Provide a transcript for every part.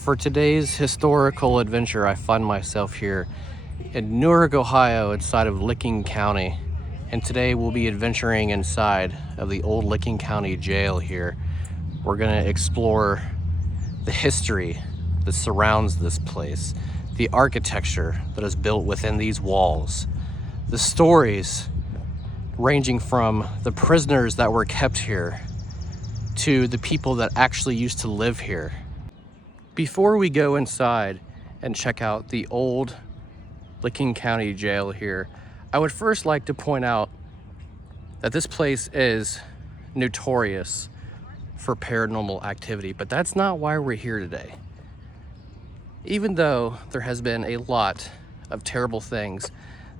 For today's historical adventure, I find myself here in Newark, Ohio, inside of Licking County. And today we'll be adventuring inside of the old Licking County jail here. We're gonna explore the history that surrounds this place, the architecture that is built within these walls, the stories ranging from the prisoners that were kept here to the people that actually used to live here. Before we go inside and check out the old Licking County jail here, I would first like to point out that this place is notorious for paranormal activity, but that's not why we're here today. Even though there has been a lot of terrible things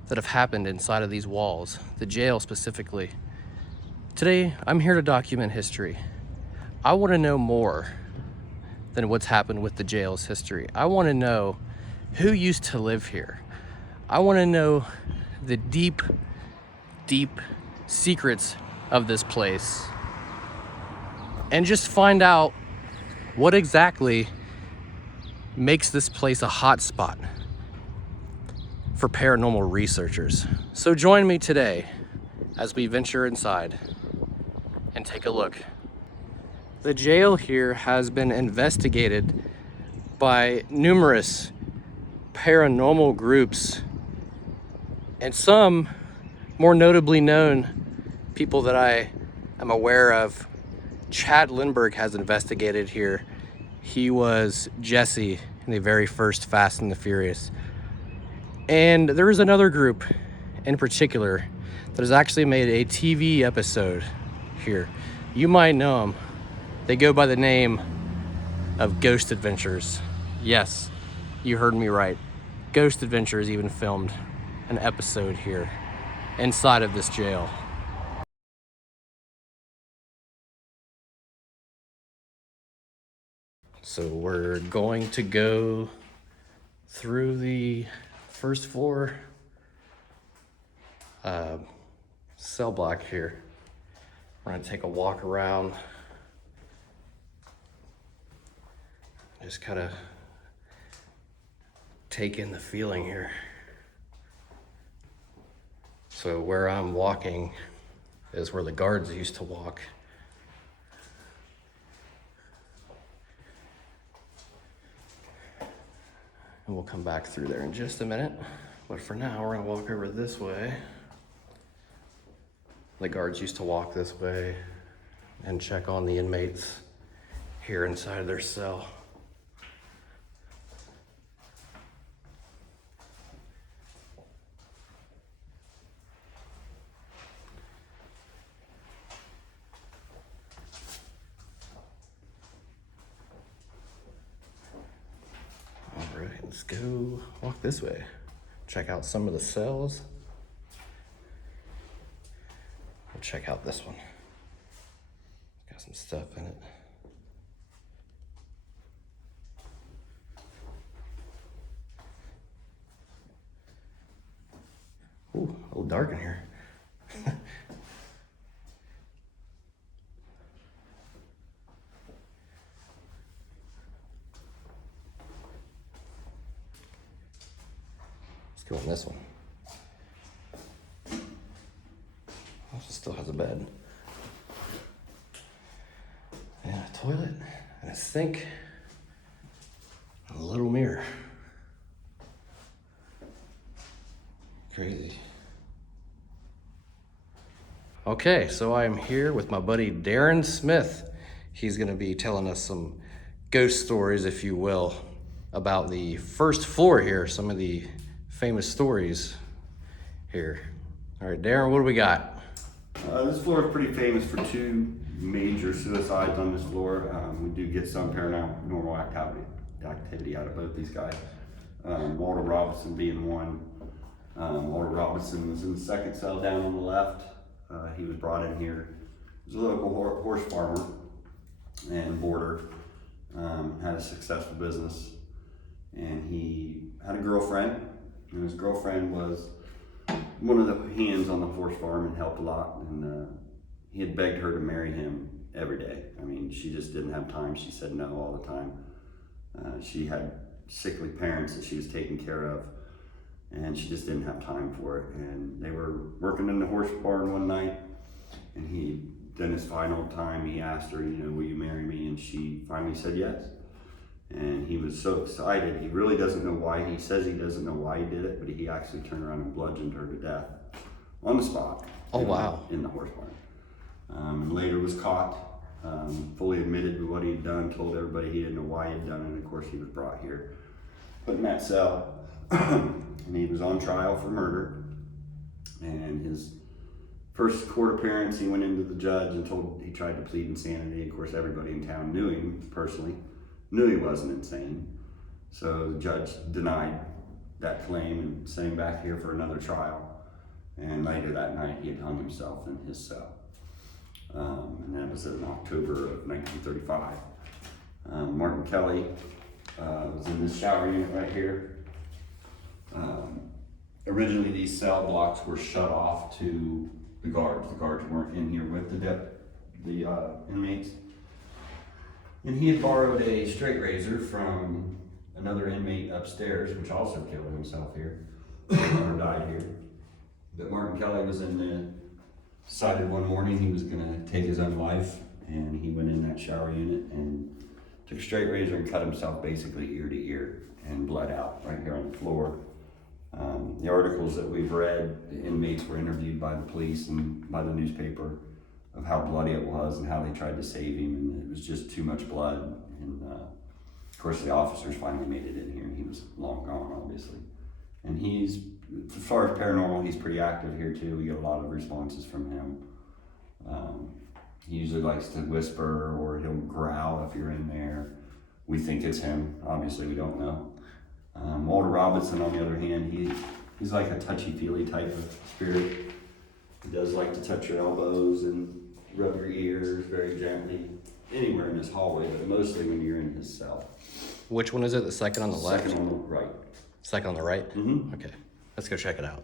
that have happened inside of these walls, the jail specifically, today I'm here to document history. I want to know more than what's happened with the jail's history. I want to know who used to live here. I want to know the deep, deep secrets of this place and just find out what exactly makes this place a hot spot for paranormal researchers. So join me today as we venture inside and take a look. The jail here has been investigated by numerous paranormal groups and some more notably known people that I am aware of. Chad Lindbergh has investigated here. He was Jesse in the very first Fast and the Furious. And there is another group in particular that has actually made a TV episode here. You might know them. They go by the name of Ghost Adventures. Yes, you heard me right. Ghost Adventures even filmed an episode here inside of this jail. So we're going to go through the first floor cell block here. We're gonna take a walk around. Just kind of take in the feeling here. So where I'm walking is where the guards used to walk. And we'll come back through there in just a minute. But for now, we're gonna walk over this way. The guards used to walk this way and check on the inmates here inside their cell. All right, let's go walk this way. Check out some of the cells. We'll check out this one. Got some stuff in it. Ooh, a little dark in here. Let's go on this one. It still has a bed. And a toilet, and a sink, and a little mirror. Crazy. Okay, so I am here with my buddy Darren Smith. He's gonna be telling us some ghost stories, if you will, about the first floor here, some of the famous stories here. All right, Darren, what do we got? This floor is pretty famous for two major suicides on this floor. We do get some paranormal activity out of both these guys. Walter Robertson being one. Walter Robertson was in the second cell down on the left. He was brought in here. He was a local horse farmer and boarder. Had a successful business, and he had a girlfriend, and his girlfriend was one of the hands on the horse farm and helped a lot, and he had begged her to marry him every day. I mean, she just didn't have time. She said no all the time. She had sickly parents that she was taking care of, and she just didn't have time for it. And they were working in the horse barn one night, and then his final time, he asked her, will you marry me? And she finally said yes. And he was so excited. He really doesn't know why. He says he doesn't know why he did it, but he actually turned around and bludgeoned her to death on the spot. Oh, wow. In the horse barn. And later was caught, fully admitted to what he'd done, told everybody he didn't know why he'd done it. And of course he was brought here, put in that cell, and he was on trial for murder. And his first court appearance, he went into the judge and he tried to plead insanity. Of course, everybody in town knew him personally, knew he wasn't insane. So the judge denied that claim and sent him back here for another trial. And later that night, he had hung himself in his cell. And that was in October of 1935. Martin Kelly was in this shower unit right here. Originally, these cell blocks were shut off to the guards. The guards weren't in here with the inmates. And he had borrowed a straight razor from another inmate upstairs, which also killed himself here, or died here. But Martin Kelly decided one morning he was gonna take his own life, and he went in that shower unit and took a straight razor and cut himself basically ear to ear and bled out right here on the floor. The articles that we've read, the inmates were interviewed by the police and by the newspaper of how bloody it was and how they tried to save him, and it was just too much blood. And of course the officers finally made it in here, and he was long gone, obviously. And as far as paranormal, he's pretty active here too. We get a lot of responses from him. He usually likes to whisper, or he'll growl if you're in there. We think it's him. Obviously, we don't know. Walter Robertson, on the other hand, he's like a touchy-feely type of spirit. He does like to touch your elbows and rub your ears very gently, anywhere in this hallway, but mostly when you're in his cell. Which one is it? The second on the left? Second on the right. Second on the right? Mm-hmm. Okay, let's go check it out.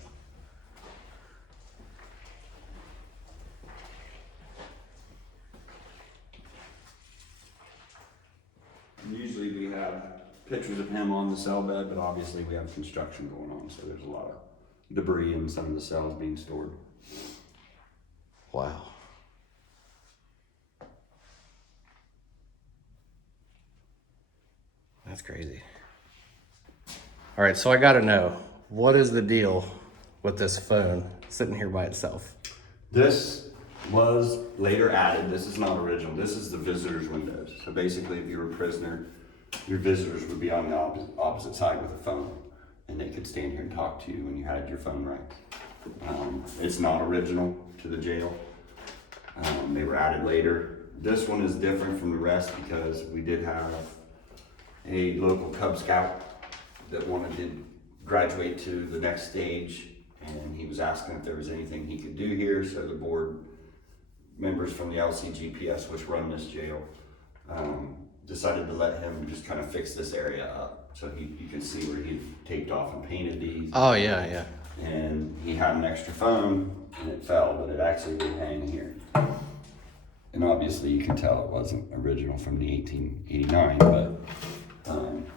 Usually we have pictures of him on the cell bed, but obviously we have construction going on, so there's a lot of debris in some of the cells being stored. Wow. That's crazy. All right, so I gotta know, what is the deal with this phone sitting here by itself? This was later added. This is not original. This is the visitor's windows. So basically, if you were a prisoner, your visitors would be on the opposite side with a phone, and they could stand here and talk to you when you had your phone rights. It's not original to the jail. They were added later. This one is different from the rest because we did have a local Cub Scout that wanted to graduate to the next stage, and he was asking if there was anything he could do here. So the board members from the LCGPS, which run this jail, decided to let him just kind of fix this area up. So you can see where he taped off and painted these. Oh, yeah. And he had an extra phone, and it fell, but it actually would hang here. And obviously you can tell it wasn't original from the 1889, but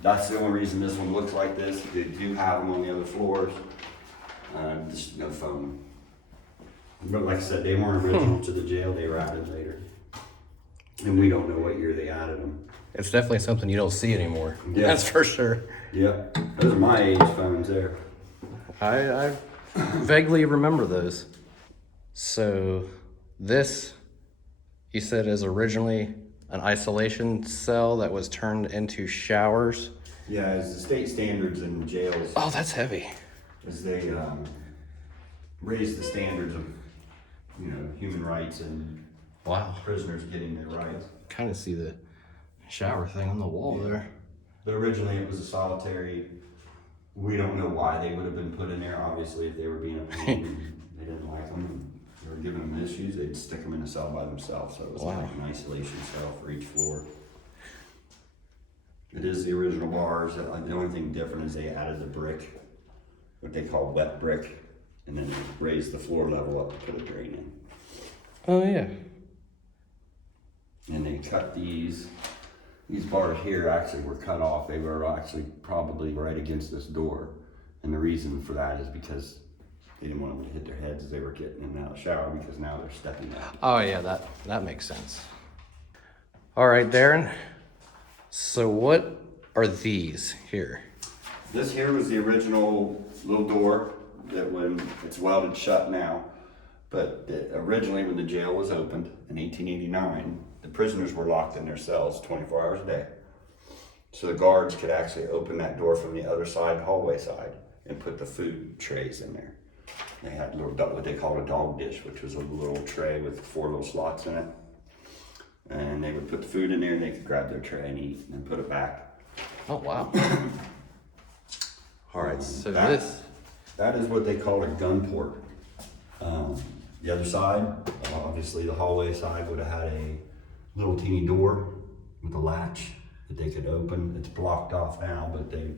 that's the only reason this one looks like this. They do have them on the other floors, just no phone. But like I said, they weren't original to the jail, they were added later. And we don't know what year they added them. It's definitely something you don't see anymore. Yeah. That's for sure. Yep, those are my age phones there. I vaguely remember those. So this, you said, is originally an isolation cell that was turned into showers. Yeah, as the state standards in jails, Oh, that's heavy. as they raise the standards of, human rights and Wow. prisoners getting their rights. Kind of see the shower thing on the wall there. But originally it was a solitary. We don't know why they would have been put in there. Obviously, if they were being a pain and they didn't like them and they were giving them issues, they'd stick them in a cell by themselves. So it was Wow. like an isolation cell for each floor. It is the original bars. The only thing different is they added the brick, what they call wet brick, and then they raised the floor level up to put a drain in. Oh, yeah. And they cut these. these bars here actually were cut off. They were actually probably right against this door. And the reason for that is because they didn't want them to hit their heads as they were getting in and out of the shower, because now they're stepping out. Oh yeah, that makes sense. All right, Darren. So what are these here? This here was the original little door that when it's welded shut now. But originally when the jail was opened in 1889, the prisoners were locked in their cells 24 hours a day. So the guards could actually open that door from the other side, hallway side, and put the food trays in there. They had what they called a dog dish, which was a little tray with 4 little slots in it. And they would put the food in there and they could grab their tray and eat and then put it back. Oh, wow. All right, so that is what they call a gun port. The other side, obviously the hallway side, would have had a little teeny door with a latch that they could open. It's blocked off now, but they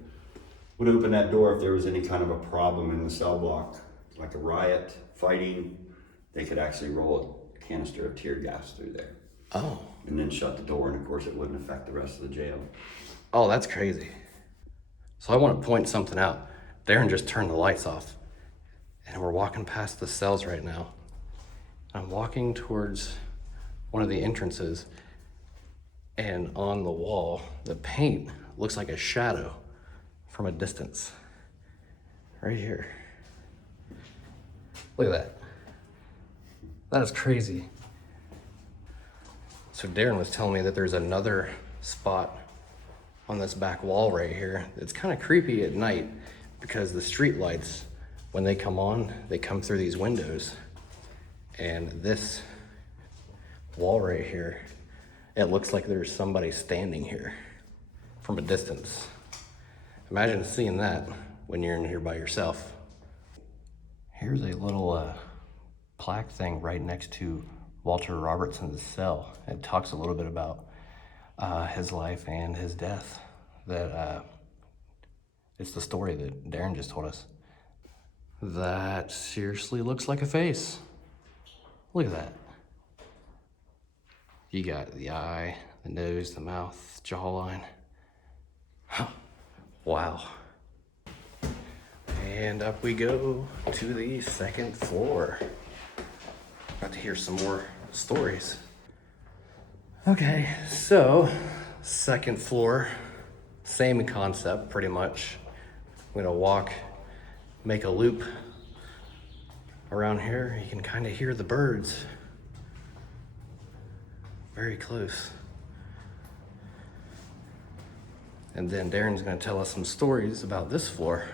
would open that door if there was any kind of a problem in the cell block, like a riot, fighting. They could actually roll a canister of tear gas through there. Oh. And then shut the door, and of course it wouldn't affect the rest of the jail. Oh, that's crazy. So I want to point something out. Darren just turned the lights off, and we're walking past the cells right now. I'm walking towards one of the entrances, and on the wall, the paint looks like a shadow from a distance. Right here. Look at that. That is crazy. So Darren was telling me that there's another spot on this back wall right here. It's kind of creepy at night because the street lights, when they come on, they come through these windows. And this wall right here, it looks like there's somebody standing here from a distance. Imagine seeing that when you're in here by yourself. Here's a little plaque thing right next to Walter Robertson's cell. It talks a little bit about his life and his death. It's the story that Darren just told us. That seriously looks like a face. Look at that. You got the eye, the nose, the mouth, jawline. Huh. Wow. And up we go to the second floor. About to hear some more stories. Okay, so second floor, same concept pretty much. I'm gonna walk, make a loop around here. You can kind of hear the birds very close. And then Darren's gonna tell us some stories about this floor.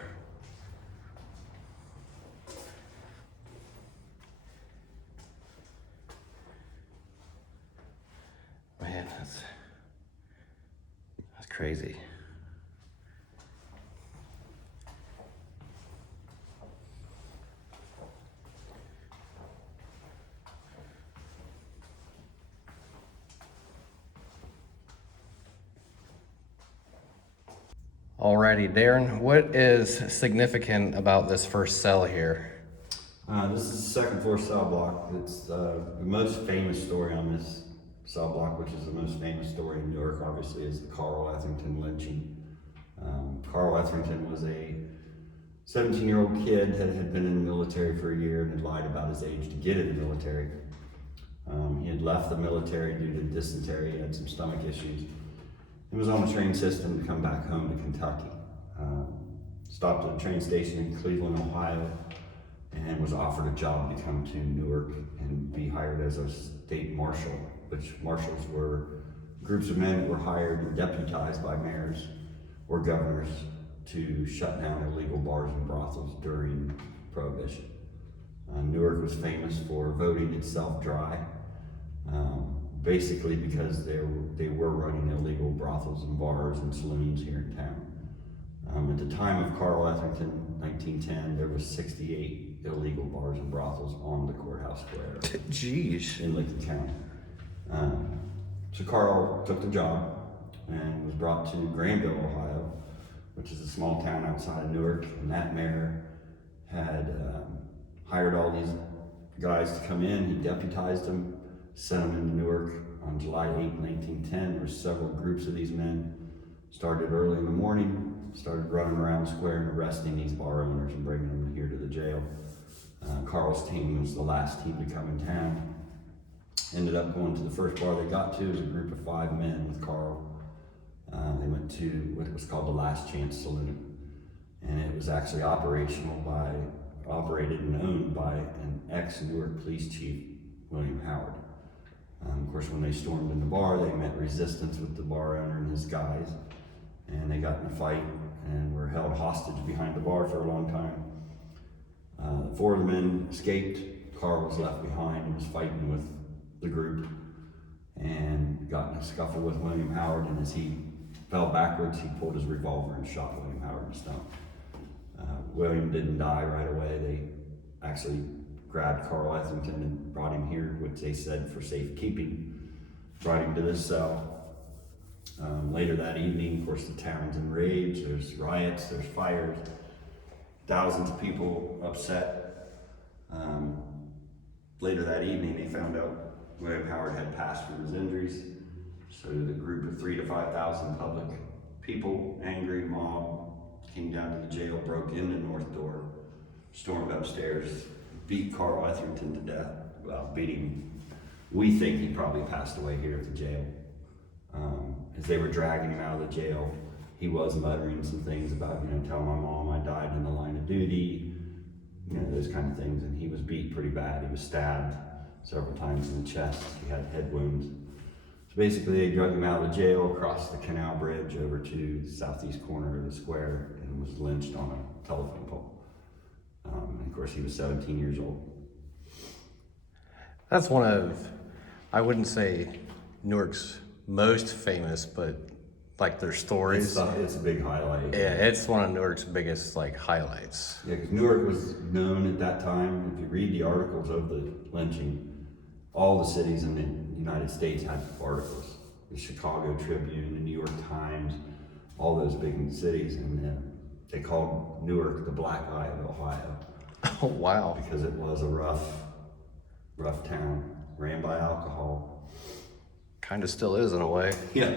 Man, that's crazy. Alrighty, Darren, what is significant about this first cell here? This is the second floor cell block. It's the most famous story on this cell block, which is the most famous story in Newark, obviously, is the Carl Etherington lynching. Carl Etherington was a 17-year-old kid that had been in the military for a year and had lied about his age to get in the military. He had left the military due to dysentery. He had some stomach issues. He was on the train system to come back home to Kentucky. Stopped at a train station in Cleveland, Ohio, and was offered a job to come to Newark and be hired as a state marshal, which marshals were groups of men that were hired and deputized by mayors or governors to shut down illegal bars and brothels during Prohibition. Newark was famous for voting itself dry, basically because they were running illegal brothels and bars and saloons here in town. At the time of Carl Etherington, 1910, there was 68 illegal bars and brothels on the courthouse square. Jeez. In Lincoln County. So Carl took the job and was brought to Granville, Ohio, which is a small town outside of Newark, and that mayor had hired all these guys to come in. He deputized them, sent them into Newark. on July 8, 1910, there were several groups of these men. Started early in the morning, started running around the square and arresting these bar owners and bringing them here to the jail. Carl's team was the last team to come in town. Ended up going to the first bar they got to. It was a group of 5 men with Carl. They went to what was called the Last Chance Saloon. And it was actually operated and owned by an ex-Newark police chief, William Howard. Of course, when they stormed in the bar, they met resistance with the bar owner and his guys. And they got in a fight and were held hostage behind the bar for a long time. 4 of the men escaped. Carl was left behind and was fighting with the group and got in a scuffle with William Howard, and as he fell backwards, he pulled his revolver and shot William Howard in the stomach. William didn't die right away. They actually grabbed Carl Etherington and brought him here, which they said for safekeeping, brought him to this cell. Later that evening, of course, the town's in rage. There's riots, there's fires, thousands of people upset. Later that evening, they found out William Howard had passed from his injuries. So the group of 3,000 to 5,000 public people, angry mob, came down to the jail, broke in the north door, stormed upstairs, beat Carl Etherington to death. Well, beat him. We think he probably passed away here at the jail. As they were dragging him out of the jail, he was muttering some things about, tell my mom I died in the line of duty, those kind of things. And he was beat pretty bad. He was stabbed several times in the chest. He had head wounds. So basically, they drug him out of the jail, across the canal bridge over to the southeast corner of the square, and was lynched on a telephone pole. And of course, he was 17 years old. That's one of, I wouldn't say Newark's most famous, but like their stories. It's a big highlight. Yeah, it's one of Newark's biggest highlights. Yeah, because Newark was known at that time. If you read the articles of the lynching, all the cities in the United States had articles. The Chicago Tribune, the New York Times, all those big cities, and they called Newark the Black Eye of Ohio. Oh, wow. Because it was a rough town, ran by alcohol. Kind of still is in a way. Yeah,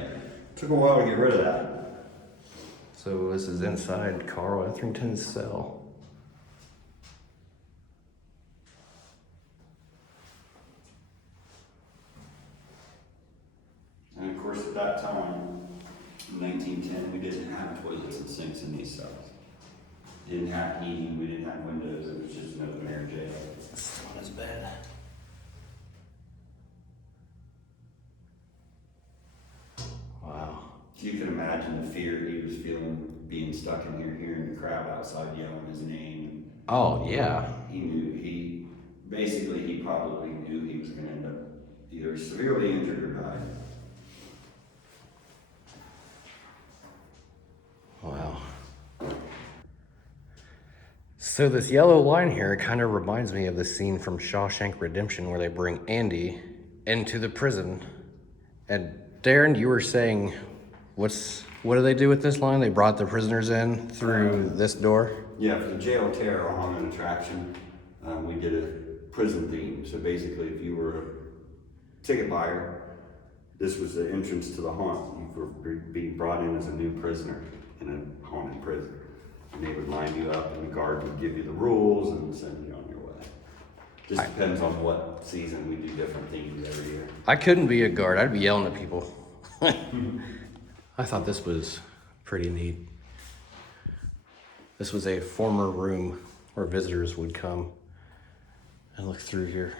took a while to get rid of that. So this is inside Carl Etherington's cell. And of course, at that time, in 1910, we didn't have toilets and sinks in these cells. Didn't have heating, we didn't have windows, it was just an open air jail. It's not as bad. Wow. You can imagine the fear he was feeling being stuck in here, hearing the crowd outside yelling his name. Oh, yeah. He knew, he probably knew he was going to end up either severely injured or die. Wow. So this yellow line here kind of reminds me of the scene from Shawshank Redemption where they bring Andy into the prison. And Darren, you were saying, what do they do with this line? They brought the prisoners in through this door? Yeah, for the Jail of Terror on an attraction, we did a prison theme. So basically, if you were a ticket buyer, this was the entrance to the haunt. You were being brought in as a new prisoner in a haunted prison. And they would line you up, and the guard would give you the rules and send you on your way. Just depends on what season. We do different themes every year. I couldn't be a guard. I'd be yelling at people. I thought this was pretty neat. This was a former room where visitors would come and look through here.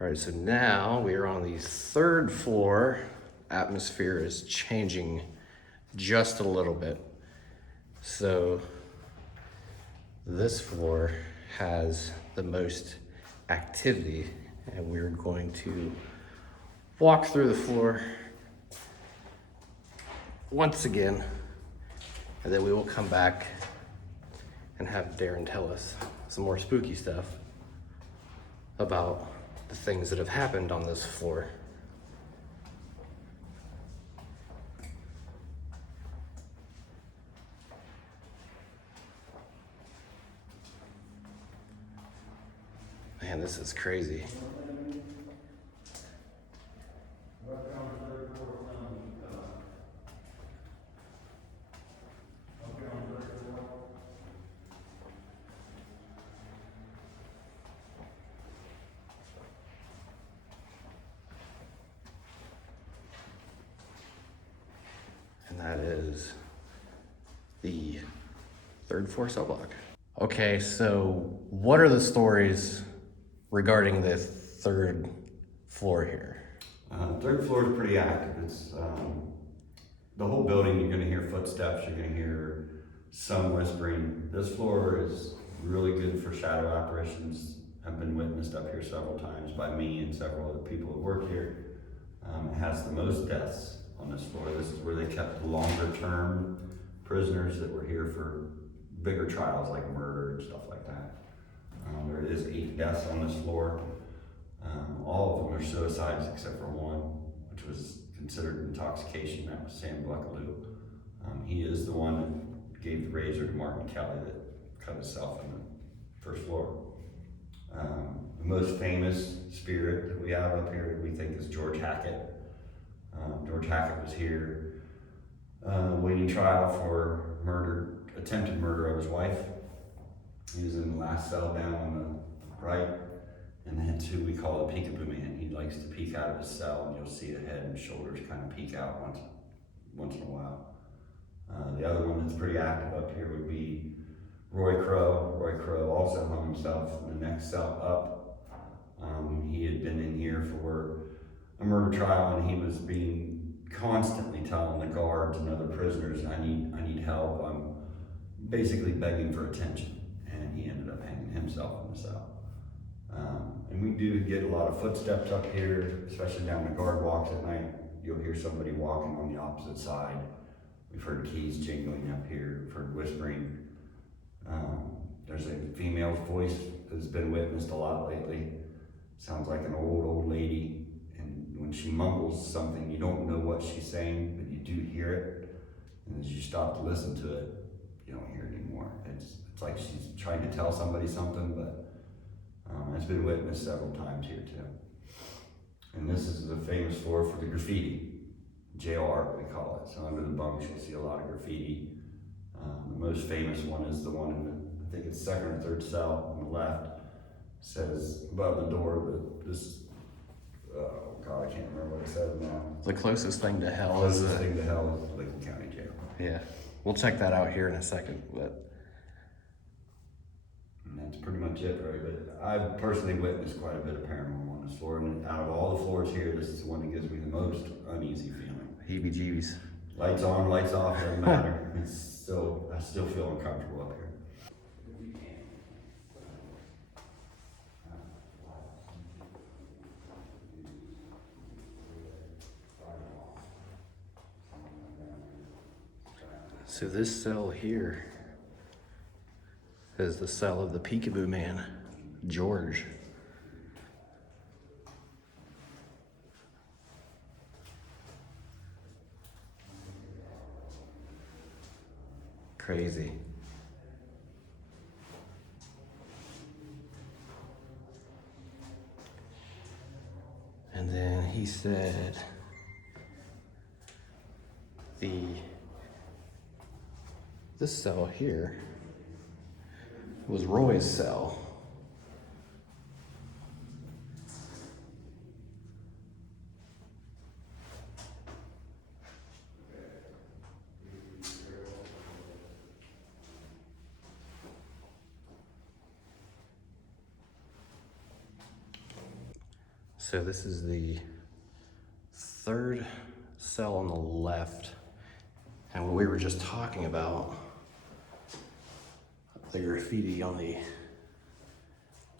All right, so now we are on the 3rd floor. Atmosphere is changing just a little bit. So this floor has the most activity, and we're going to walk through the floor once again, and then we will come back and have Darren tell us some more spooky stuff about the things that have happened on this floor. Man, this is crazy. And that is the third floor cell block. Okay, so what are the stories regarding the third floor here? Third floor is pretty active. It's the whole building. You're going to hear footsteps. You're going to hear some whispering. This floor is really good for shadow apparitions. Have been witnessed up here several times by me and several other people who work here. It has the most deaths on this floor. This is where they kept the longer term prisoners that were here for bigger trials like murder and stuff like that. There is 8 deaths on this floor. All of them are suicides except for one, which was considered intoxication. That was Sam Bucklew. He is the one that gave the razor to Martin Kelly that cut himself on the first floor. The most famous spirit that we have up here, we think, is George Hackett. George Hackett was here waiting trial for attempted murder of his wife. He was in the last cell down on the right, and that's who we call the peekaboo man. He likes to peek out of his cell, and you'll see a head and shoulders kind of peek out once in a while. The other one that's pretty active up here would be Roy Crow. Roy Crow also hung himself in the next cell up. He had been in here for a murder trial, and he was being constantly telling the guards and other prisoners, I need help. I'm basically begging for attention, and he ended up hanging himself in the cell. And we do get a lot of footsteps up here, especially down the guard walks at night. You'll hear somebody walking on the opposite side. We've heard keys jingling up here, we've heard whispering. There's a female's voice that's been witnessed a lot lately. Sounds like an old lady, and when she mumbles something, you don't know what she's saying, but you do hear it. And as you stop to listen to it, you don't hear it anymore. It's like she's trying to tell somebody something, but it's been witnessed several times here too. And this is the famous floor for the graffiti. Jail art, we call it. So under the bunks, you'll see a lot of graffiti. The most famous one is the one in the, I think it's second or third cell on the left. It says above the door that this, oh God, I can't remember what it says now. The closest thing to hell The closest thing to hell is Lincoln County Jail. Yeah, we'll check that out here in a second, but. And that's pretty much it, right? But I've personally witnessed quite a bit of paranormal on this floor, and out of all the floors here, this is the one that gives me the most uneasy feeling. Heebie-jeebies. Lights on, lights off, doesn't matter. I still feel uncomfortable up here. So this cell here is the cell of the peekaboo man, George. Crazy. And then he said this cell here was Roy's cell. So this is the third cell on the left. And what we were just talking about, the graffiti on the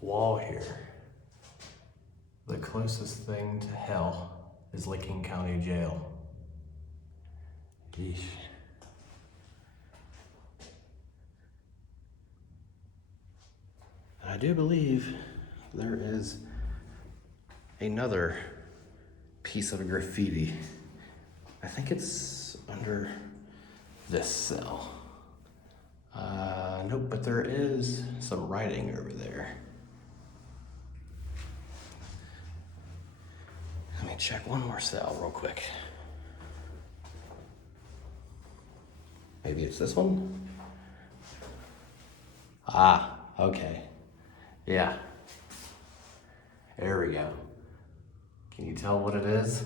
wall here. The closest thing to hell is Licking County Jail. Yeesh. I do believe there is another piece of graffiti. I think it's under this cell. Nope, but there is some writing over there. me check one more cell real quick. Maybe it's this one? Ah, okay. Yeah. There we go. Can you tell what it is?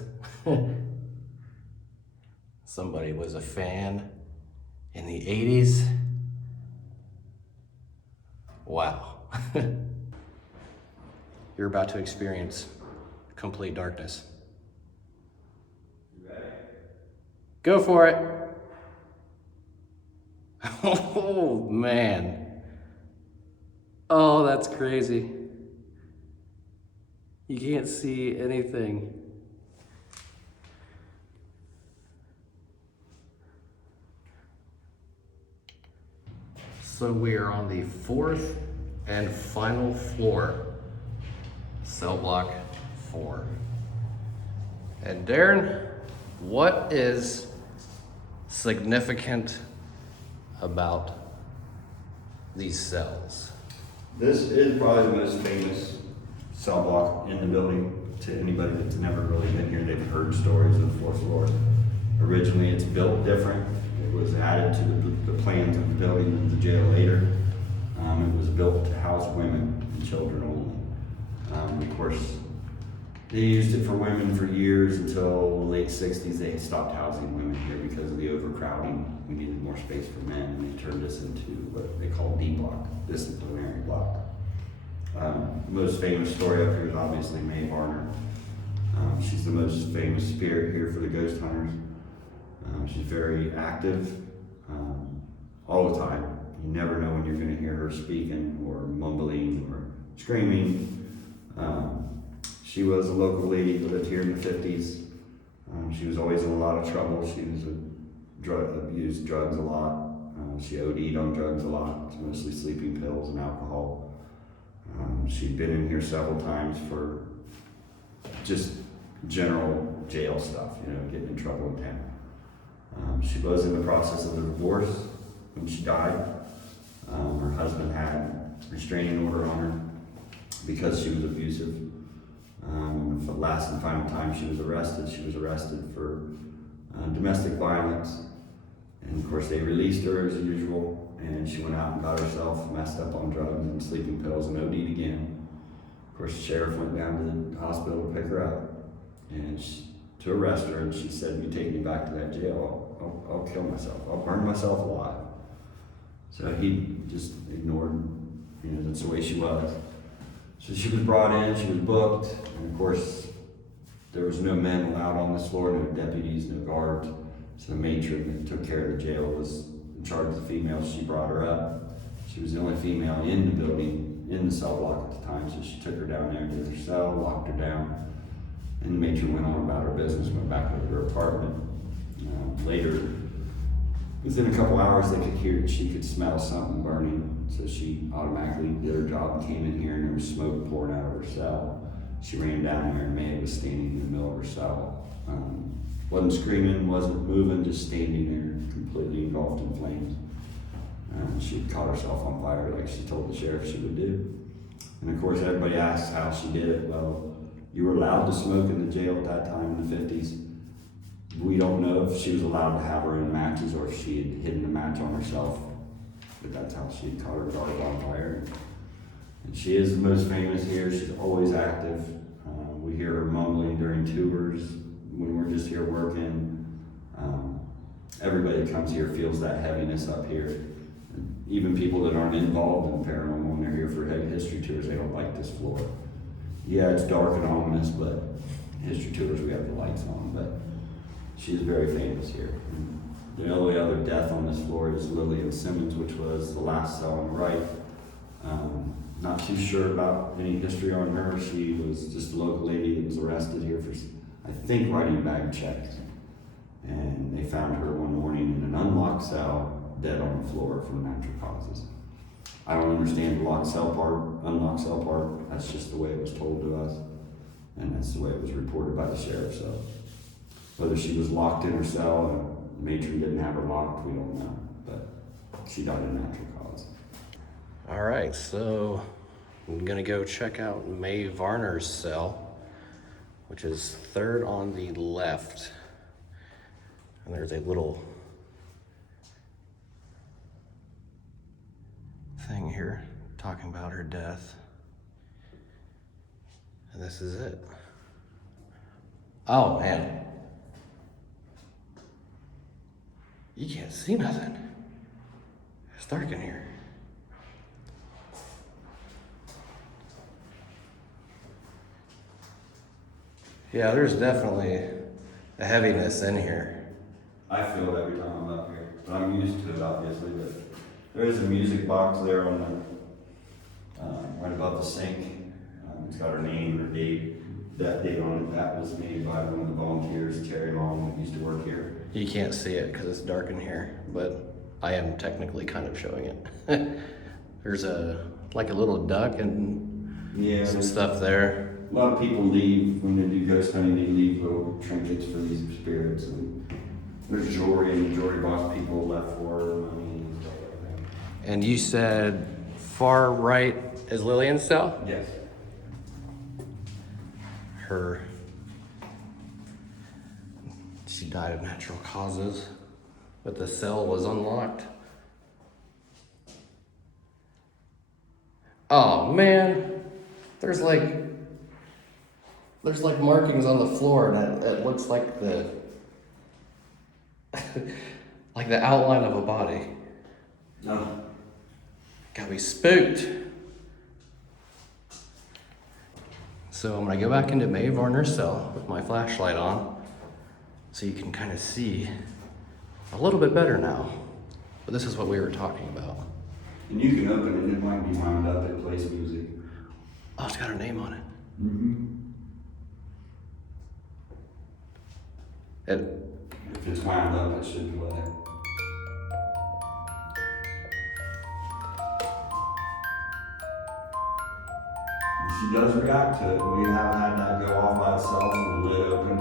Somebody was a fan in the 80s. Wow. You're about to experience complete darkness. You ready? Go for it. Oh, man. Oh, that's crazy. You can't see anything. So we are on the 4th and final floor, cell block 4. And Darren, what is significant about these cells? This is probably the most famous cell block in the building. To anybody that's never really been here, they've heard stories of the 4th floor. Originally, it's built different. It was added to the plans of the building of the jail later. It was built to house women and children only. Of course, they used it for women for years until the late 60s. They stopped housing women here because of the overcrowding. We needed more space for men, and they turned this into what they call D block, disciplinary block. The most famous story up here is obviously Mae Varner. She's the most famous spirit here for the ghost hunters. She's very active all the time. You never know when you're going to hear her speaking or mumbling or screaming. She was a local lady who lived here in the 50s. She was always in a lot of trouble. She was abused drugs a lot. She OD'd on drugs a lot, mostly sleeping pills and alcohol. She'd been in here several times for just general jail stuff, getting in trouble in town. She was in the process of a divorce when she died. Her husband had a restraining order on her because she was abusive. The last and final time she was arrested for domestic violence. And of course they released her as usual, and she went out and got herself messed up on drugs and sleeping pills and OD'd again. Of course the sheriff went down to the hospital to pick her up and to arrest her, and she said, "You take me back to that jail, I'll kill myself. I'll burn myself alive." So he just ignored, that's the way she was. So she was brought in, she was booked, and of course there was no men allowed on this floor, no deputies, no guards. So the matron that took care of the jail was in charge of the females. She brought her up. She was the only female in the building, in the cell block at the time, so she took her down there to her cell, locked her down, and the matron went on about her business, went back to her apartment. Later, within a couple hours, she could smell something burning, so she automatically did her job and came in here, and there was smoke pouring out of her cell. She ran down there, and Mae was standing in the middle of her cell. Wasn't screaming, wasn't moving, just standing there, completely engulfed in flames. She caught herself on fire like she told the sheriff she would do. And of course, everybody asks how she did it. Well, you were allowed to smoke in the jail at that time in the 50s. We don't know if she was allowed to have her own matches or if she had hidden a match on herself, but that's how she caught her daughter on fire. And she is the most famous here. She's always active. We hear her mumbling during tours when we're just here working. Everybody that comes here feels that heaviness up here. Even people that aren't involved in paranormal, when they're here for history tours, they don't like this floor. Yeah, it's dark and ominous, but history tours, we have the lights on, but she's very famous here. And the only other death on this floor is Lillian Simmons, which was the last cell on the right. Not too sure about any history on her. She was just a local lady that was arrested here for, I think, writing bag checks. And they found her one morning in an unlocked cell, dead on the floor from natural causes. I don't understand the locked cell part, unlocked cell part. That's just the way it was told to us. And that's the way it was reported by the sheriff. So whether she was locked in her cell and the matron didn't have her locked, we don't know. But she died of natural cause. All right, so I'm gonna go check out Mae Varner's cell. which is third on the left. And there's a little thing here talking about her death. And this is it. Oh man. You can't see nothing. It's dark in here. Yeah, there's definitely a heaviness in here. I feel it every time I'm up here, but I'm used to it obviously. But there is a music box there on the right above the sink. It's got her name and her date. That date on it, that was made by one of the volunteers, Terry Long, that used to work here. You can't see it because it's dark in here, but I am technically kind of showing it. There's like a little duck and some stuff there. A lot of people leave when they do ghost hunting. They leave little trinkets for these spirits, and there's jewelry and jewelry box people left for money and stuff like that. And you said far right is Lillian's cell? Yes. She died of natural causes, but the cell was unlocked. Oh man, there's like markings on the floor and it looks like the like the outline of a body. No. Got me spooked. So I'm gonna go back into Mae Varner's cell with my flashlight on so you can kind of see a little bit better now. But this is what we were talking about. And you can open it and it might be wound up. It plays music. Oh, it's got her name on it. Mm-hmm. If it's wound up, it should play. She does react to it. We have had that go off by itself and the lid open.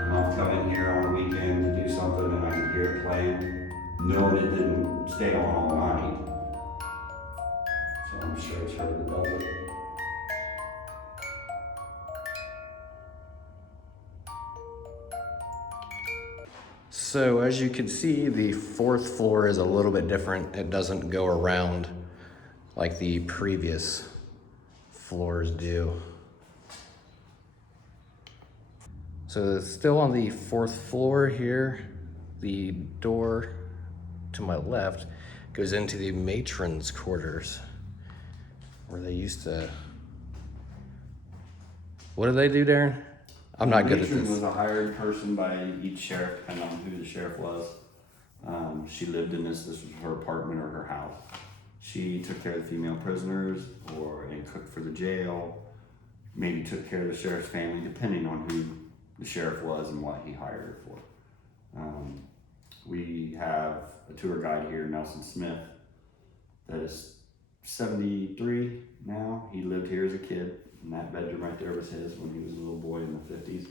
And I'll come in here on a weekend to do something and I can hear it playing, knowing it didn't stay on all night. So I'm sure it's her that does it. So as you can see, the fourth floor is a little bit different. It doesn't go around like the previous floors do. So it's still on the fourth floor here. The door to my left goes into the matron's quarters where they used to, what do they do, Darren? I'm not good at Matron this. was a hired person by each sheriff, depending on who the sheriff was. She lived in this was her apartment or her house. She took care of the female prisoners and cooked for the jail, maybe took care of the sheriff's family, depending on who the sheriff was and what he hired her for. We have a tour guide here, Nelson Smith, that is 73 now. He lived here as a kid, and that bedroom right there was his when he was a little boy in the 50s.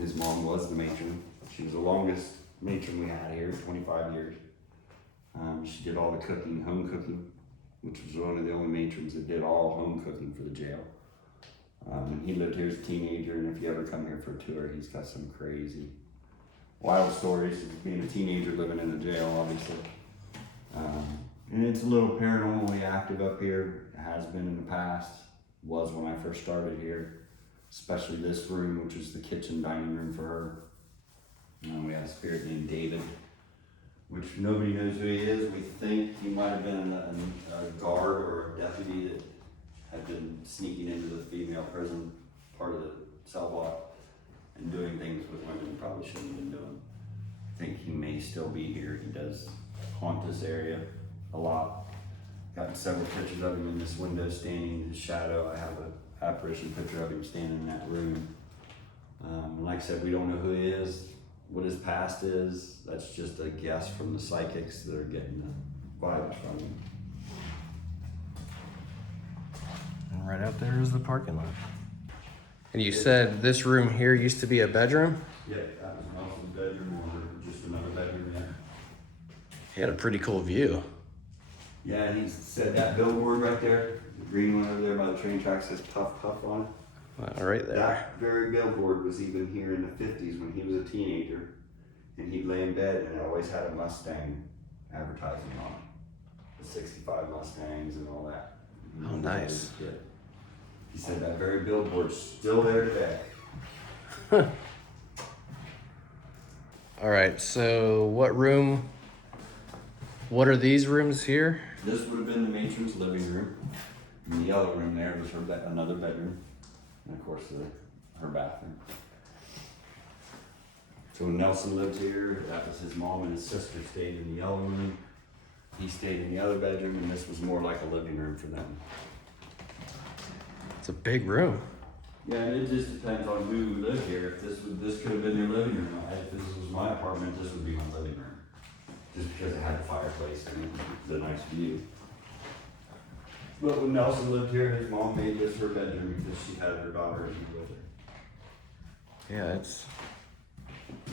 His mom was the matron. She was the longest matron we had here, 25 years. She did all the cooking, home cooking, which was one of the only matrons that did all home cooking for the jail. He lived here as a teenager, and if you ever come here for a tour, he's got some crazy, wild stories of being a teenager living in a jail, obviously. And it's a little paranormally active up here. It has been in the past, was when I first started here, especially this room, which is the kitchen dining room for her. We have a spirit named David, which nobody knows who he is. We think he might have been a guard or a deputy that had been sneaking into the female prison part of the cell block and doing things with women he probably shouldn't have been doing. I think he may still be here. He does haunt this area a lot. Got several pictures of him in this window standing in his shadow. I have an apparition picture of him standing in that room. Like I said, we don't know who he is, what his past is. That's just a guess from the psychics that are getting the vibes from him. And right out there is the parking lot. And you said this room here used to be a bedroom? Yeah, that was Nelson's bedroom or just another bedroom there. He had a pretty cool view. Yeah, and he said that billboard right there, the green one over there by the train tracks says Puff Puff on it. Right there. That very billboard was even here in the 50s when he was a teenager, and he'd lay in bed and it always had a Mustang advertising on it. The 65 Mustangs and all that. Oh, nice. He said that very billboard's still there today. All right, so what are these rooms here? This would have been the matron's living room. And the yellow room there was another bedroom. And of course, her bathroom. So when Nelson lived here, that was his mom and his sister stayed in the yellow room. He stayed in the other bedroom, and this was more like a living room for them. It's a big room. Yeah, and it just depends on who lived here. If this could have been their living room. If this was my apartment, this would be my living room. Just because it had a fireplace and the nice view. But when Nelson lived here, his mom made this her bedroom because she had her daughter with her. Yeah, it's a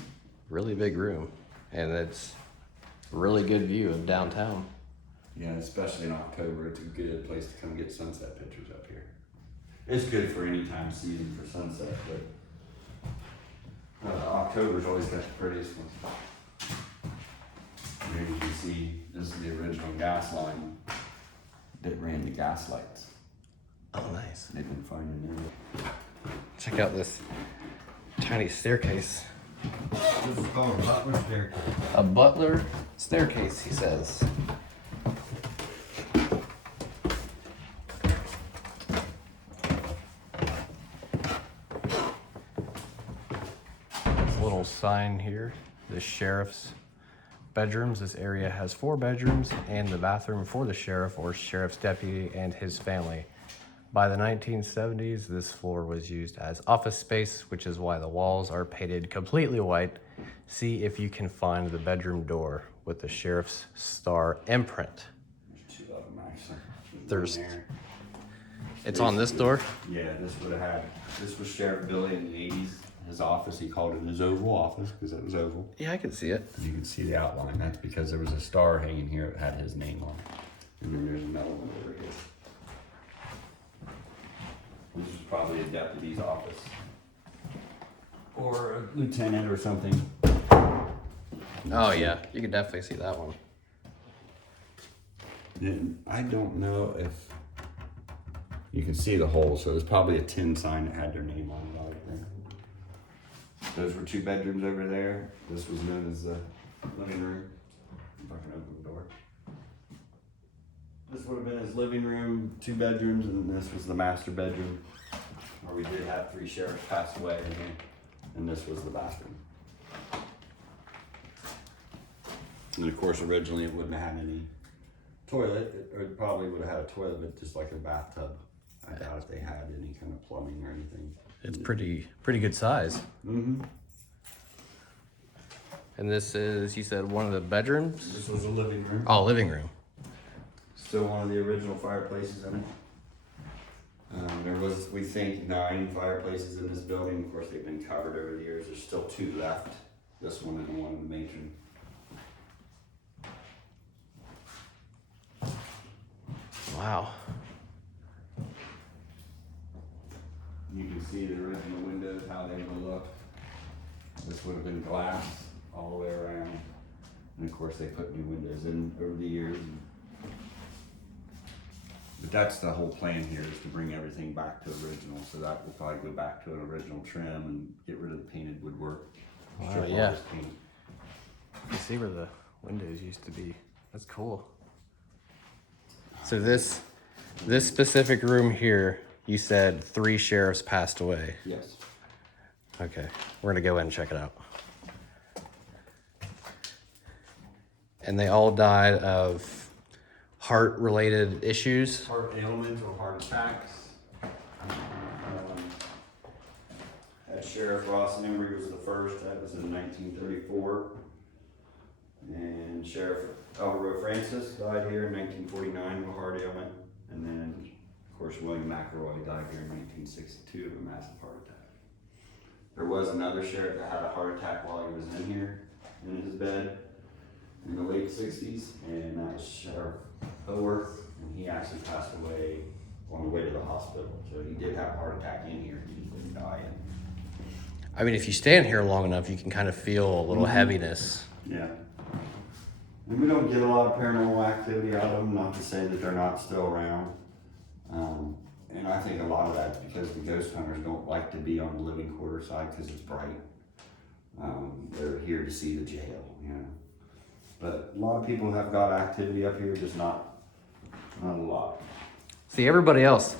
really big room, and it's a really good view of downtown. Yeah, especially in October, it's a good place to come get sunset pictures up here. It's good for any time season for sunset, but October's always got the prettiest ones. Here you can see, this is the original gas line that ran the gas lights. Oh, nice. They've been finding there. Check out this tiny staircase. This is called a butler staircase. A butler staircase, he says. Little sign here, the sheriff's bedrooms. This area has 4 bedrooms and the bathroom for the sheriff or sheriff's deputy and his family. By the 1970s, this floor was used as office space, which is why the walls are painted completely white. See if you can find the bedroom door with the sheriff's star imprint. There's 2 of them actually. There's, there. it's on this door? Yeah, this was Sheriff Billy in the 80s. His office, he called it his Oval Office because it was oval. Yeah, I can see it. You can see the outline. That's because there was a star hanging here that had his name on it. And then there's another one over here. This is probably a deputy's office. Or a lieutenant or something. Oh yeah, you can definitely see that one. And I don't know if you can see the hole, so there's probably a tin sign that had their name on it. Those were 2 bedrooms over there. This was known as the living room. If I can open the door. This would have been his living room, 2 bedrooms, and this was the master bedroom, where we did have 3 sheriffs pass away in here. And this was the bathroom. And of course, originally it wouldn't have had any toilet. It probably would have had a toilet, but just like a bathtub. I doubt if they had any kind of plumbing or anything. It's pretty good size. Mm-hmm. And this is, you said, one of the bedrooms? This was a living room. Oh, living room. Still one of the original fireplaces in it. There was, we think, 9 fireplaces in this building. Of course, they've been covered over the years. There's still 2 left. This one and the one in the matron. Wow. You can see the original windows, how they would look. This would have been glass all the way around. And of course, they put new windows in over the years. But that's the whole plan here, is to bring everything back to original. So that will probably go back to an original trim and get rid of the painted woodwork. Wow, yeah. You see where the windows used to be. That's cool. So this specific room here, you said 3 sheriffs passed away. Yes. Okay, we're gonna go in and check it out. And they all died of heart-related issues? Heart ailments or heart attacks. Sheriff Ross and Embrey was the first. That was in 1934. And Sheriff Roe Francis died here in 1949 of a heart ailment. And then, of course, William McElroy died here in 1962 of a massive heart attack. There was another sheriff that had a heart attack while he was in here, in his bed, in the late 60s, and that was Sheriff Howarth, and he actually passed away on the way to the hospital. So he did have a heart attack in here. He didn't die. I mean, if you stand here long enough, you can kind of feel a little heaviness. Yeah. And we don't get a lot of paranormal activity out of them, not to say that they're not still around. And I think a lot of that's because the ghost hunters don't like to be on the living quarter side because it's bright. They're here to see the jail, you know. But a lot of people have got activity up here, just not a lot. See, everybody else,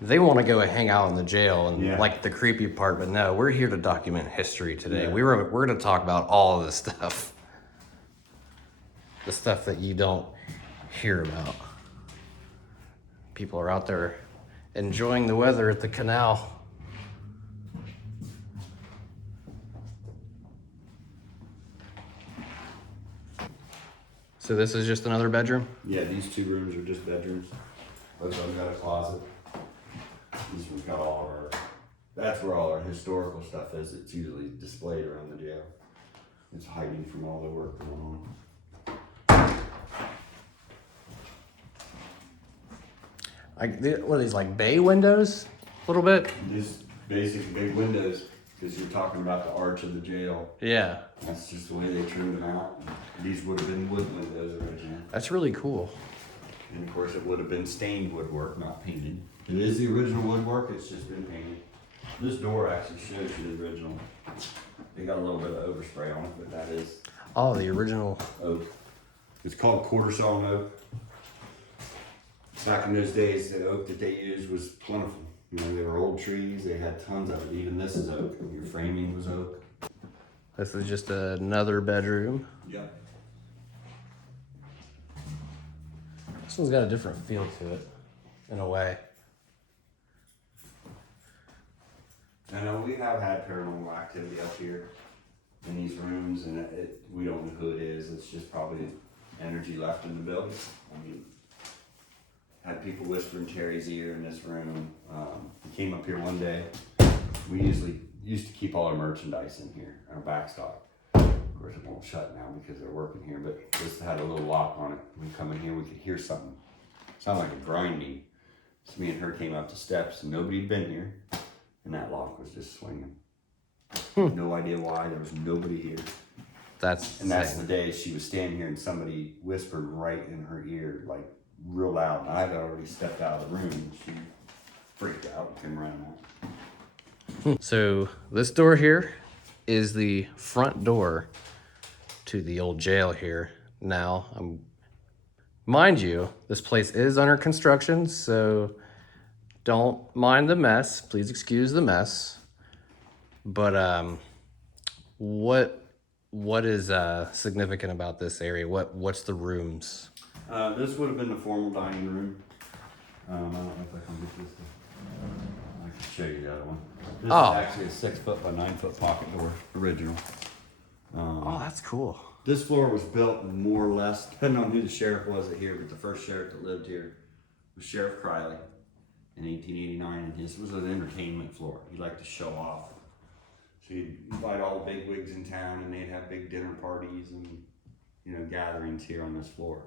they want to go hang out in the jail and Yeah. like the creepy part, but no, we're here to document history today. Yeah. We're going to talk about all of this stuff. The stuff that you don't hear about. People are out there enjoying the weather at the canal. So this is just another bedroom? Yeah, these 2 rooms are just bedrooms. Both of them got a closet. This one's got all our, that's where all our historical stuff is. It's usually displayed around the jail. It's hiding from all the work going on. Like, what are these, like bay windows? A little bit? Just basic big windows, because you're talking about the arch of the jail. Yeah. That's just the way they trimmed them out. These would have been wood windows originally. That's really cool. And of course it would have been stained woodwork, not painted. It is the original woodwork, it's just been painted. This door actually shows you the original. They got a little bit of overspray on it, but that is Oh, the original. oak. It's called quarter sawn oak. Back in those days, the oak that they used was plentiful. You know, they were old trees, they had tons of it. Even this is oak, your framing was oak. This is just another bedroom. Yep. This one's got a different feel to it, in a way. I know we have had paranormal activity up here in these rooms, and we don't know who it is. It's just probably energy left in the building. I mean, had people whispering Terry's ear in this room. He came up here one day. We usually used to keep all our merchandise in here, our backstock. Of course, it won't shut now because they're working here, but this had a little lock on it. We come in here, we could hear something. Sound like a grinding. So me and her came up the steps, and nobody had been here, and that lock was just swinging. No idea why. There was nobody here. That's And that's the day she was standing here, and somebody whispered right in her ear, like real loud. And I had already stepped out of the room, and she freaked out and came running out. So this door here is the front door to the old jail here. Now, mind you, this place is under construction, so don't mind the mess. Please excuse the mess. But what is significant about this area? What's the rooms? This would have been the formal dining room. I don't know if I can get this. I can show you the other one. This Oh. is actually a 6-foot by 9-foot pocket door, original. Oh, that's cool. This floor was built more or less, depending on who the sheriff was at here, but the first sheriff that lived here was Sheriff Criley in 1889, and his was an entertainment floor. He liked to show off. So he'd invite all the big wigs in town, and they'd have big dinner parties and, you know, gatherings here on this floor.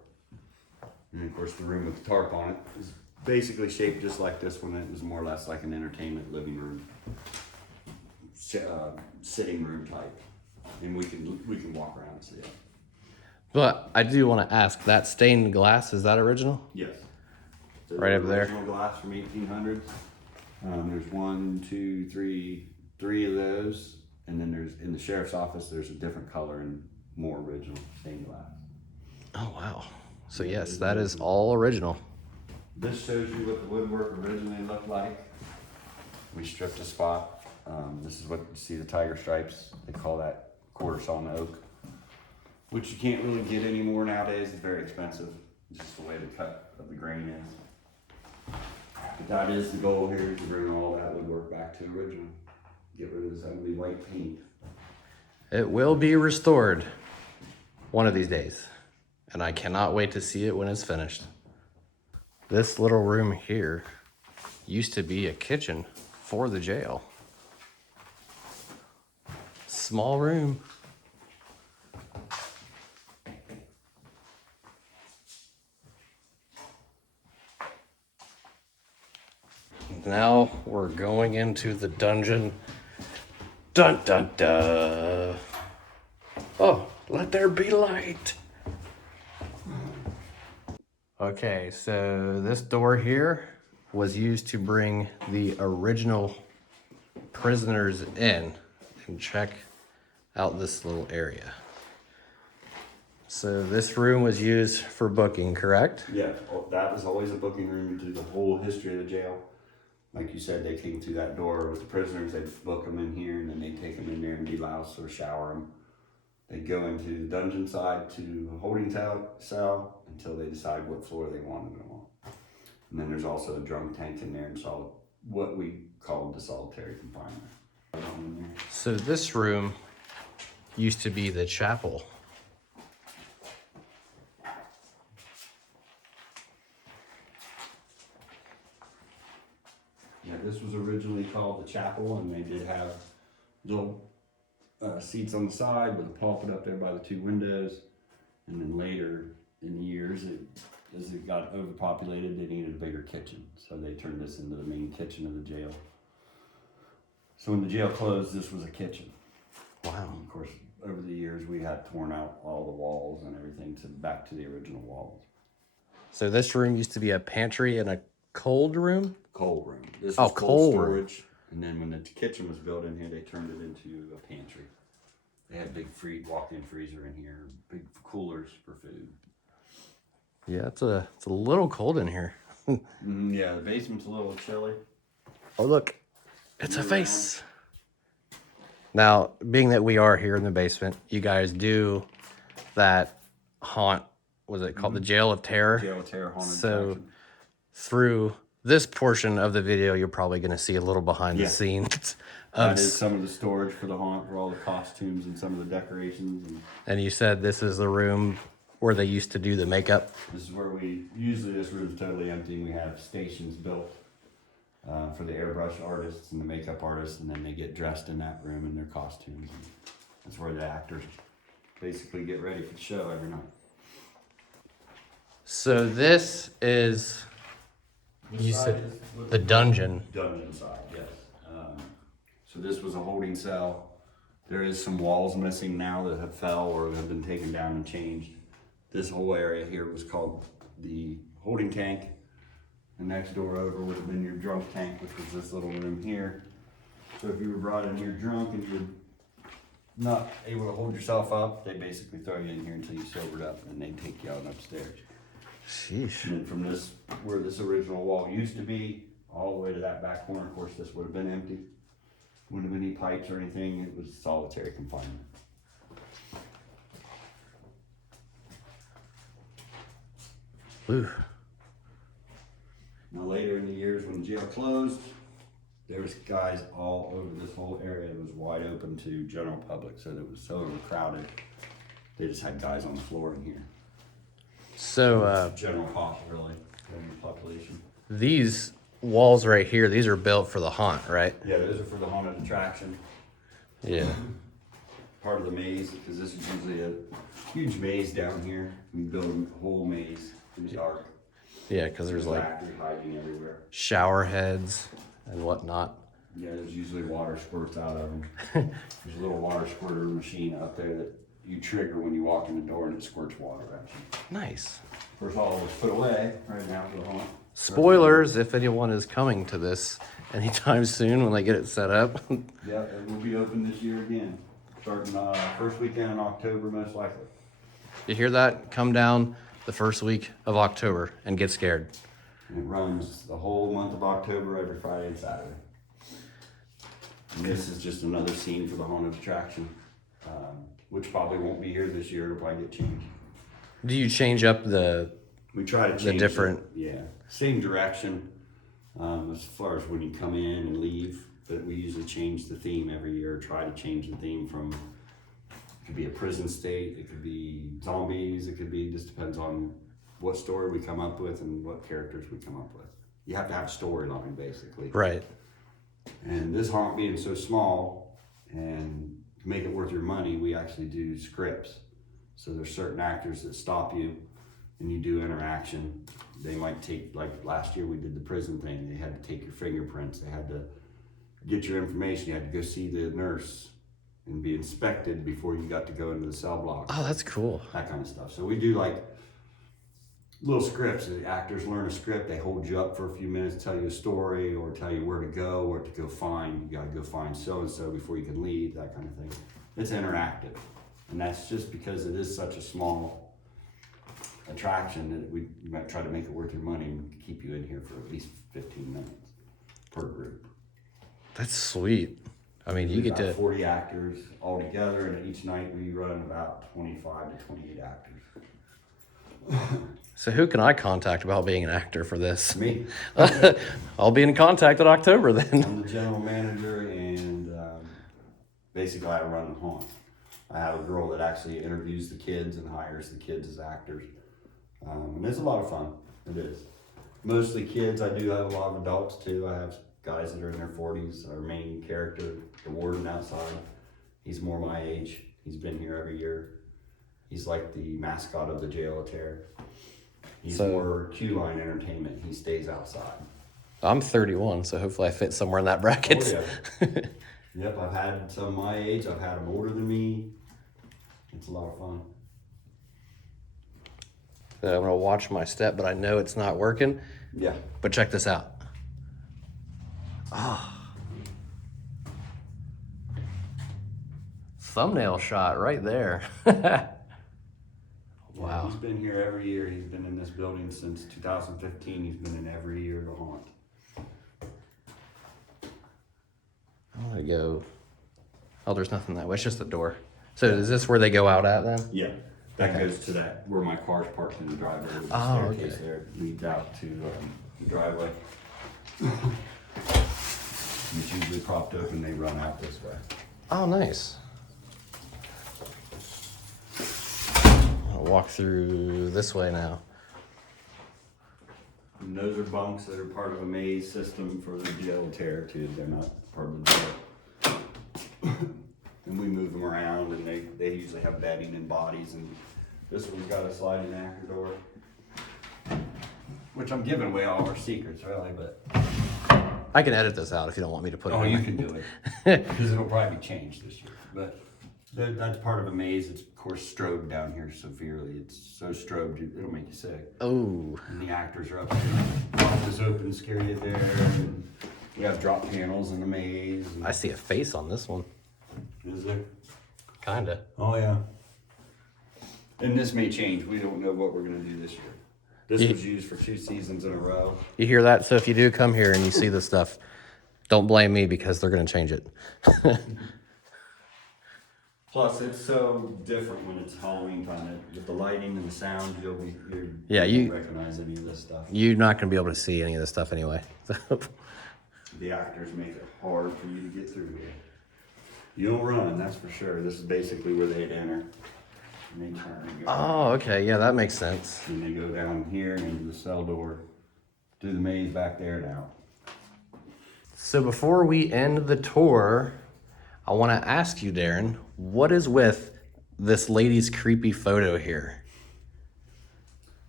And of course, the room with the tarp on it is basically shaped just like this one. It was more or less like an entertainment living room, sitting room type. And we can walk around and see it. But I do want to ask, that stained glass, is that original? Yes. So Right the over there. Original glass from 1800s. There's 1, 2, 3 of those, and then there's in the sheriff's office. There's a different color and more original stained glass. Oh, wow. So yes, that is all original. This shows you what the woodwork originally looked like. We stripped a spot. This is what you see, the tiger stripes. They call that quarter sawn oak, which you can't really get anymore nowadays. It's very expensive. It's just the way the cut of the grain is. But that is the goal here, to bring all that woodwork back to original. Get rid of this ugly white paint. It will be restored one of these days, and I cannot wait to see it when it's finished. This little room here used to be a kitchen for the jail. Small room. now we're going into the dungeon. Dun dun dun. Oh, let there be light. Okay, so this door here was used to bring the original prisoners in, and check out this little area. So this room was used for booking, correct? Yeah, that was always a booking room through the whole history of the jail. Like you said, they came through that door with the prisoners. They'd book them in here, and then they'd take them in there and delouse or shower them. They'd go into the dungeon side to a holding cell until they decide what floor they wanted them on. And then there's also a drunk tank in there and what we call the solitary confinement. So this room used to be the chapel. Yeah, this was originally called the chapel, and they did have little seats on the side with a pulpit up there by the two windows. And then later in the years, as it got overpopulated, they needed a bigger kitchen. So they turned this into the main kitchen of the jail. So when the jail closed, this was a kitchen. Wow. And of course, over the years, we had torn out all the walls and everything back to the original walls. So this room used to be a pantry and a cold room? Cold room. This Oh, was cold storage. And then when the kitchen was built in here, they turned it into a pantry. They had big walk-in freezer in here, big coolers for food. Yeah, it's a little cold in here. Yeah, the basement's a little chilly. Oh, look, it's a face. Now, being that we are here in the basement, you guys do that haunt, was it called the Jail of Terror? Jail of Terror haunted So attraction. through this portion of the video, you're probably going to see a little behind the scenes. That is some of the storage for the haunt, for all the costumes and some of the decorations. And you said this is the room where they used to do the makeup? This is where usually this room's totally empty, and we have stations built for the airbrush artists and the makeup artists, and then they get dressed in that room in their costumes. And that's where the actors basically get ready for the show every night. So this is, you said, the dungeon. Dungeon side, yes. So this was a holding cell. There is some walls missing now that have fell or have been taken down and changed. This whole area here was called the holding tank. The next door over would have been your drunk tank, which was this little room here. So if you were brought in here drunk and you're not able to hold yourself up, they basically throw you in here until you sobered up, and they take you out and upstairs. Sheesh. And then from this, where this original wall used to be, all the way to that back corner, of course, this would have been empty. Wouldn't have been any pipes or anything. It was solitary confinement. Ooh. Now later in the years when the jail closed, there was guys all over this whole area. It was wide open to general public, so it was so overcrowded. They just had guys on the floor in here. So General population. these walls right here, these are built for the haunt, right? Yeah, those are for the haunted attraction. Yeah. Part of the maze, because this is usually a huge maze down here. We build a whole maze in the dark. Yeah, because there's like actors hiding everywhere. shower heads and whatnot. Yeah, there's usually water squirts out of them. There's a little water squirter machine up there that you trigger when you walk in the door, and it squirts water at you. Nice. First of all, it was put away right now for the haunt. Spoilers if anyone is coming to this anytime soon when they get it set up. Yeah, it will be open this year again, starting first weekend in October, most likely. You hear that? Come down the first week of October and get scared. And it runs the whole month of October, every Friday and Saturday. And this is just another scene for the haunted attraction, which probably won't be here this year. It'll probably get changed. Do you change up We try to change different- Yeah, same direction as far as when you come in and leave, but we usually change the theme every year. Try to change the theme from, it could be a prison state, it could be zombies, it could be, just depends on what story we come up with and what characters we come up with. You have to have a storyline basically. right? And this haunt being so small, and to make it worth your money, we actually do scripts. So there's certain actors that stop you and you do interaction. They might take, like last year we did the prison thing. They had to take your fingerprints. They had to get your information. You had to go see the nurse and be inspected before you got to go into the cell block. Oh, that's cool. That kind of stuff. So we do like little scripts. The actors learn a script. They hold you up for a few minutes, tell you a story, or tell you where to go, or to go find. You got to go find so-and-so before you can leave, that kind of thing. It's interactive. And that's just because it is such a small attraction that we might try to make it worth your money and keep you in here for at least 15 minutes per group. That's sweet. I mean, you get to 40 actors all together, and each night we run about 25 to 28 actors. So who can I contact about being an actor for this? Me. I'll be in contact in October then. I'm the general manager, and basically I run the haunt. I have a girl that actually interviews the kids and hires the kids as actors. And it's a lot of fun. It is. Mostly kids. I do have a lot of adults too. I have guys that are in their 40s. Our main character, the warden outside, he's more my age. He's been here every year. He's like the mascot of the jail of terror. He's more queue line entertainment. He stays outside. I'm 31, so hopefully I fit somewhere in that bracket. Oh, yeah. Yep, I've had some my age. I've had them older than me. It's a lot of fun. So I'm gonna watch my step, but I know it's not working. Yeah. But check this out. Ah. Thumbnail shot right there. Wow. He's been here every year. He's been in this building since 2015. He's been in every year to haunt. I'm gonna go. Oh, there's nothing that way. It's just the door. So is this where they go out at then? Yeah. That goes to that where my car's parked in the driveway. There's a staircase there leads out to the driveway. It's usually propped open. They run out this way. Oh, nice. I'll walk through this way now. And those are bunks that are part of a maze system for the jail of terror too. They're not part of the jail. And we move them around, and they usually have bedding and bodies. And this one's got a sliding actor door, which I'm giving away all our secrets, really. But I can edit this out if you don't want me to put it. oh, in. you can do it because it'll probably be changed this year. But that's part of a maze. It's of course strobed down here severely. It's so strobed it'll make you sick. Oh. And the actors are up there. Office open, scare you there. And we have drop panels in the maze. I see a face on this one. Is there? Kinda. Oh yeah. And this may change. We don't know what we're gonna do this year. This was used for 2 seasons in a row. You hear that? So if you do come here and you see this stuff, don't blame me because they're gonna change it. Plus, it's so different when it's Halloween time. With the lighting and the sound, you you won't recognize any of this stuff. You're not gonna be able to see any of this stuff anyway. The actors make it hard for you to get through here. You don't run, that's for sure. This is basically where they'd enter. And they turn and go. Oh, okay. Yeah, that makes sense. And they go down here and into the cell door, through the maze back there now. So before we end the tour, I want to ask you, Darren, what is with this lady's creepy photo here?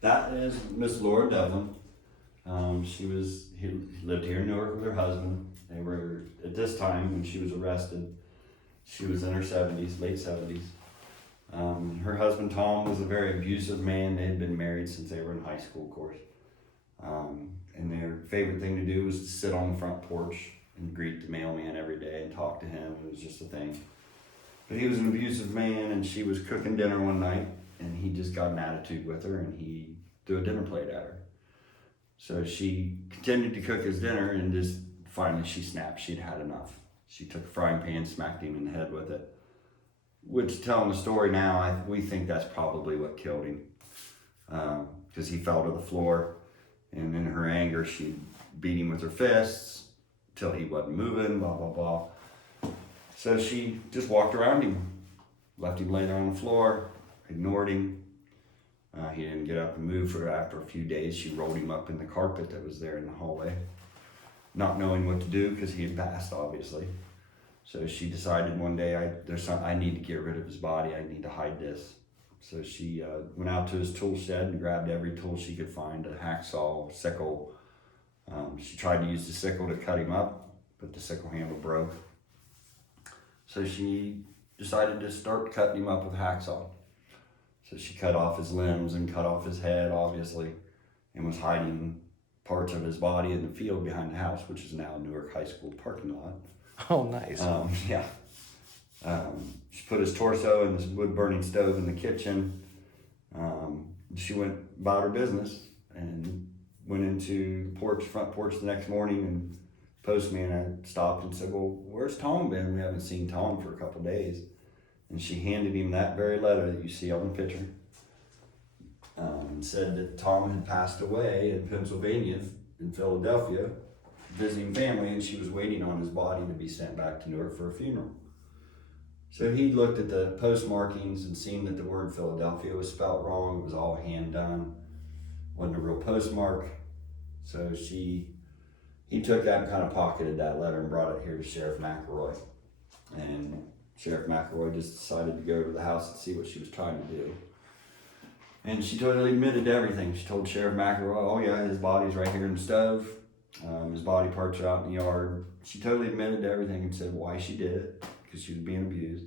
That is Miss Laura Devlin. She lived here in Newark with her husband. They were, at this time when she was arrested, she was in her 70s, late 70s. Her husband Tom was a very abusive man. They had been married since they were in high school, of course. And their favorite thing to do was to sit on the front porch and greet the mailman every day and talk to him. It was just a thing. But he was an abusive man, and she was cooking dinner one night, and he just got an attitude with her, and he threw a dinner plate at her. So she continued to cook his dinner, and just finally she snapped. She'd had enough. She took a frying pan, smacked him in the head with it. Which, telling the story now, we think that's probably what killed him. Because he fell to the floor, and in her anger, she beat him with her fists till he wasn't moving, blah, blah, blah. So she just walked around him, left him lay there on the floor, ignored him. He didn't get up and move for after a few days. She rolled him up in the carpet that was there in the hallway, not knowing what to do because he had passed, obviously. So she decided one day, I need to get rid of his body. I need to hide this. So she went out to his tool shed and grabbed every tool she could find, a hacksaw, sickle. She tried to use the sickle to cut him up, but the sickle handle broke. So she decided to start cutting him up with a hacksaw. So she cut off his limbs and cut off his head, obviously, and was hiding parts of his body in the field behind the house, which is now Newark High School parking lot. Oh, nice. Yeah. She put his torso in this wood-burning stove in the kitchen. She went about her business and went into the front porch the next morning, and postman had stopped and said, well, where's Tom been? We haven't seen Tom for a couple days. And she handed him that very letter that you see on the picture. And said that Tom had passed away in Pennsylvania, in Philadelphia, visiting family, and she was waiting on his body to be sent back to Newark for a funeral. So he looked at the postmarkings and seen that the word Philadelphia was spelled wrong. It was all hand done. Wasn't a real postmark. So he took that and kind of pocketed that letter and brought it here to Sheriff McElroy. And Sheriff McElroy just decided to go to the house and see what she was trying to do. And she totally admitted to everything. She told Sheriff McElroy, oh yeah, his body's right here in the stove. His body parts are out in the yard. She totally admitted to everything and said why she did it, because she was being abused.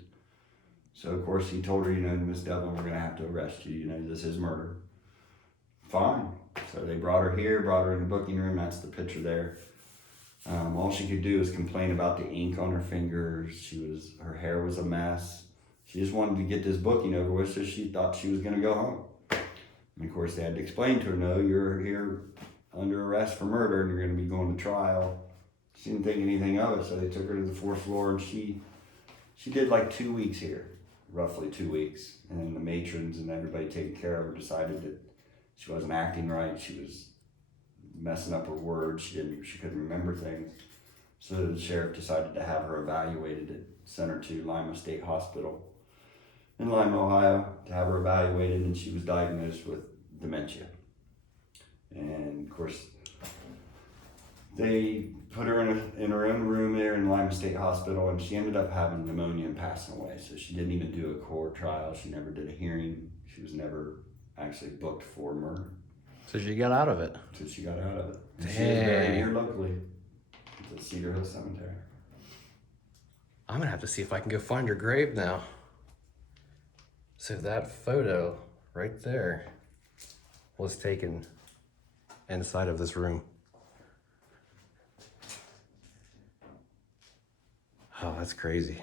So of course he told her, Miss Devlin, we're gonna have to arrest you. This is murder. Fine. So they brought her here, brought her in the booking room. That's the picture there. All she could do was complain about the ink on her fingers. Her hair was a mess. She just wanted to get this booking over with, so she thought she was gonna go home. And of course they had to explain to her, no, you're here under arrest for murder and you're gonna be going to trial. She didn't think anything of it, so they took her to the 4th floor, and she did like 2 weeks here, roughly 2 weeks. And then the matrons and everybody taking care of her decided that she wasn't acting right. She was messing up her words. She couldn't remember things. So the sheriff decided to have her evaluated and sent her to Lima State Hospital in Lima, Ohio, to have her evaluated, and she was diagnosed with dementia. And of course, they put her in her own room there in Lima State Hospital, and she ended up having pneumonia and passing away. So she didn't even do a court trial. She never did a hearing. She was never actually booked for murder. So she got out of it. So she got out of it. And Dang. she was buried here locally at the Cedar Hill Cemetery. I'm gonna have to see if I can go find her grave now. So that photo right there was taken inside of this room. Oh, that's crazy.